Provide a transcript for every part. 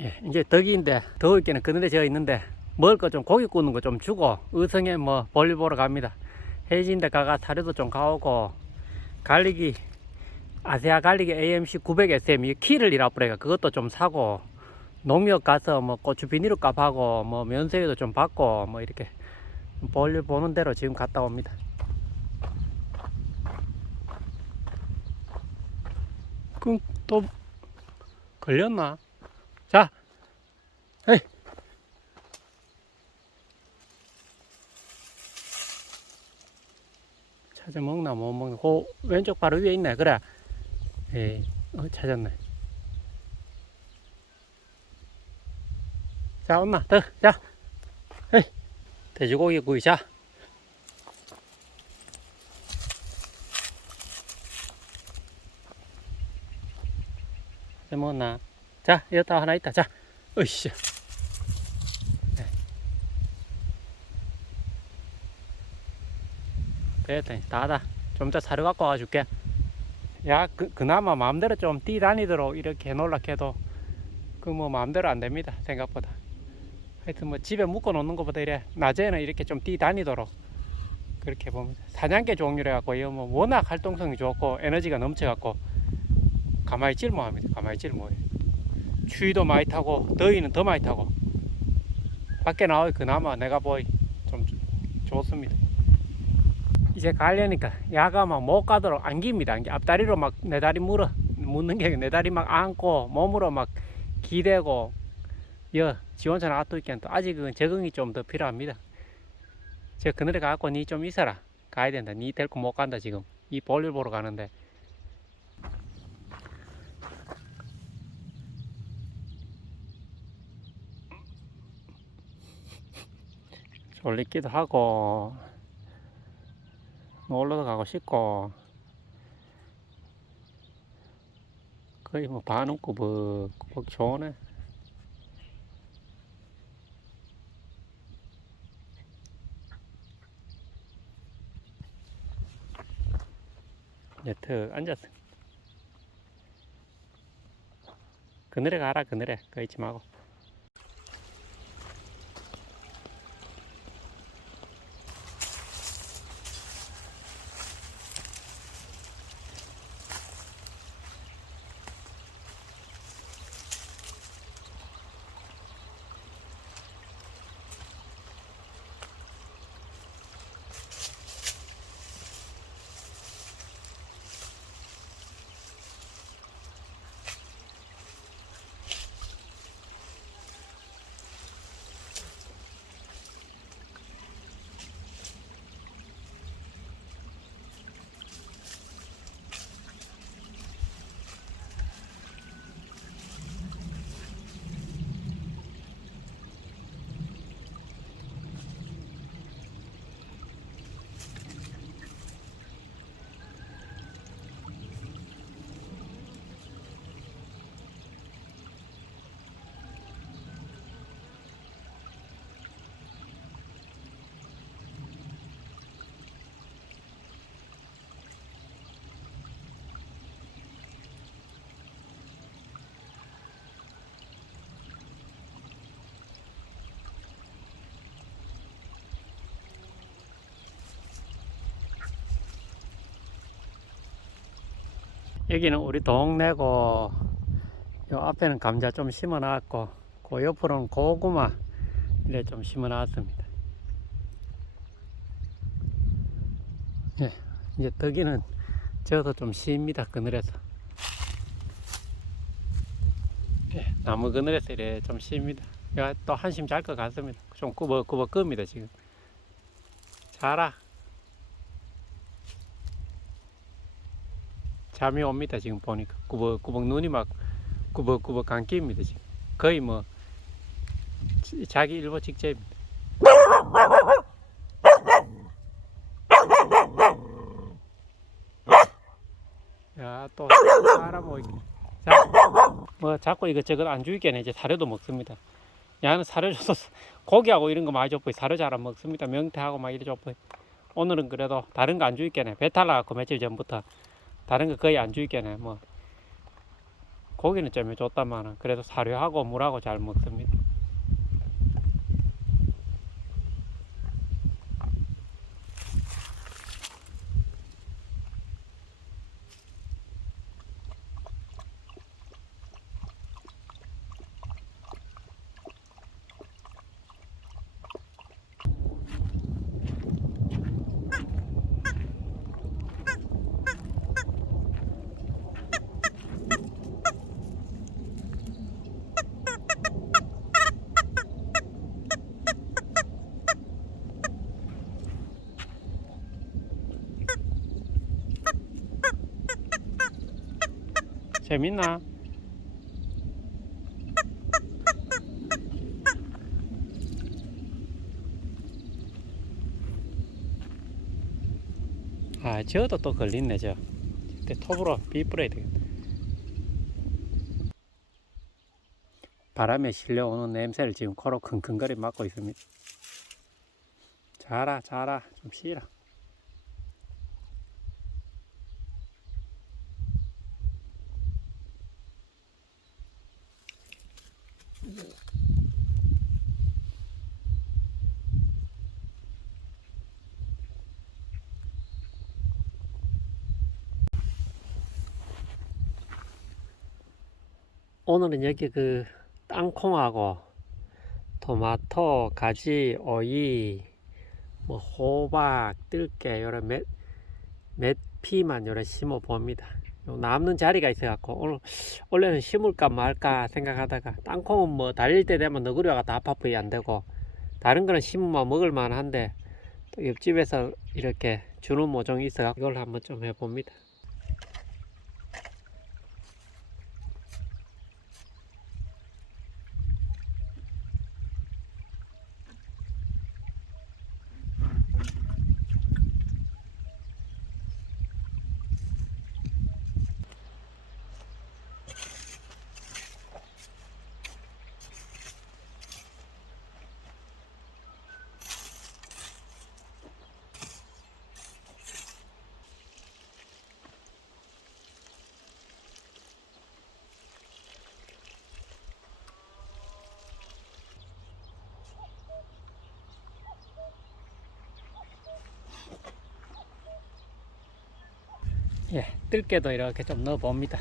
예, 이제 덕이인데 더울 때는 그늘에 져 있는데 먹을 거 좀 고기 구우는 거 좀 주고 의성에 뭐 볼일 보러 갑니다. 해진데 가가 사료도 좀 가오고 갈리기 아세아 갈리기 AMC 900SM 이 키를 이라브레가 그것도 좀 사고 농협 가서 뭐 고추 비닐을 값하고 뭐 면세유도 좀 받고 뭐 이렇게 볼일 보는 대로 지금 갔다 옵니다. 그럼 또 걸렸나? 자, 에이. 찾아 먹나 못 먹나? 그 왼쪽 바로 위에 있네. 그래. 에이, 어, 찾았네. 자, 엄마, 더, 자, 에이, 돼지고기 구이, 자. 해 먹었나? 자, 여기다 하나 있다. 자, 으쌰. 네. 됐다, 다다. 좀 이따 사료 갖고 와줄게. 야, 그, 그나마 마음대로 좀 뛰다니도록 이렇게 해놓으려 해도 그 뭐 마음대로 안 됩니다. 생각보다. 하여튼 뭐 집에 묶어 놓는 것보다 이래 낮에는 이렇게 좀 뛰다니도록 그렇게 봅니다. 사냥개 종류래 갖고 이거 뭐 워낙 활동성이 좋고 에너지가 넘쳐 갖고 가만히 있질 못합니다. 가만히 있질 못해. 추위도 많이 타고 더위는 더 많이 타고 밖에 나와 그나마 내가 보이 좀 좋습니다. 이제 가려니까 야가 막 못 가도록 안깁니다. 앞다리로 막 내 다리 물어 묻는 게 내 다리 막 안고 몸으로 막 기대고 여 지원차 놔둬 있기엔 또 아직은 적응이 좀 더 필요합니다. 저 그늘에 가갖고 니 좀 있어라. 가야 된다. 니 데리고 못 간다 지금. 이 볼일 보러 가는데. 졸리기도 하고 놀러도 가고 싶고 거의 뭐 반은 꾸벅꾸벅 좋네 턱 앉았어 그늘에 가라 그늘에. 거 있지 말고 여기는 우리 동네고 요 앞에는 감자 좀 심어 놨고 그 옆으로는 고구마 이래 좀 심어 놨습니다. 예, 이제 덕이는 저도 좀 쉽니다 그늘에서. 예, 나무 그늘에서 이래 좀 쉽니다. 야, 또 한심 잘 것 같습니다. 좀 꾸벅꾸벅 겁니다 지금. 자라 잠이 옵니다 지금 보니까. 꾸벅꾸벅 눈이 막 꾸벅꾸벅 감깁니다 지금. 거의 뭐 지- 자기 일보 직전입니다. 야또 사람 오있자 뭐 자꾸 이것저것 안 주기에는 이제 사료도 먹습니다. 야는 사료 줘서 고기하고 이런 거 많이 줬고 사료 잘 안 먹습니다. 명태하고 막 이래 줬고 오늘은 그래도 다른 거 안 주기에는 배탈 나갖고 며칠 전부터 다른 거 거의 안 주겠네 뭐 고기는 좀 좋다만 그래도 사료하고 물하고 잘 먹습니다. 재밌나? 아, 저도 또 걸리네, 저. 그때 톱으로 비뿌려야 되겠다. 바람에 실려오는 냄새를 지금 코로 킁킁거리 맡고 있습니다. 자라, 자라, 좀 쉬라. 오늘은 여기 그 땅콩하고 토마토, 가지, 오이, 뭐 호박, 들깨 요런 몇, 몇 피만 요래 심어 봅니다. 요 남는 자리가 있어갖고 오늘 원래는 심을까 말까 생각하다가 땅콩은 뭐 달릴 때 되면 너구리가 다 파프이 안 되고 다른 거는 심으면 먹을 만한데 또 옆집에서 이렇게 주는 모종이 있어갖고 이걸 한번 좀 해봅니다. 예, 뜰게도 이렇게 좀 넣어 봅니다.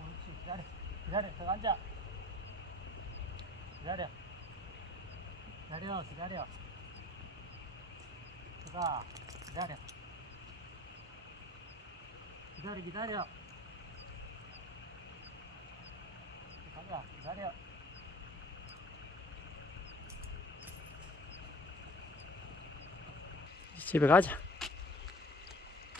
옳지, 기다려, 더 앉아. 기다려, 기다려, 기다려. 들어가, 기다려. 기다려, 기다려. 가자, 기다려. 집에 가자.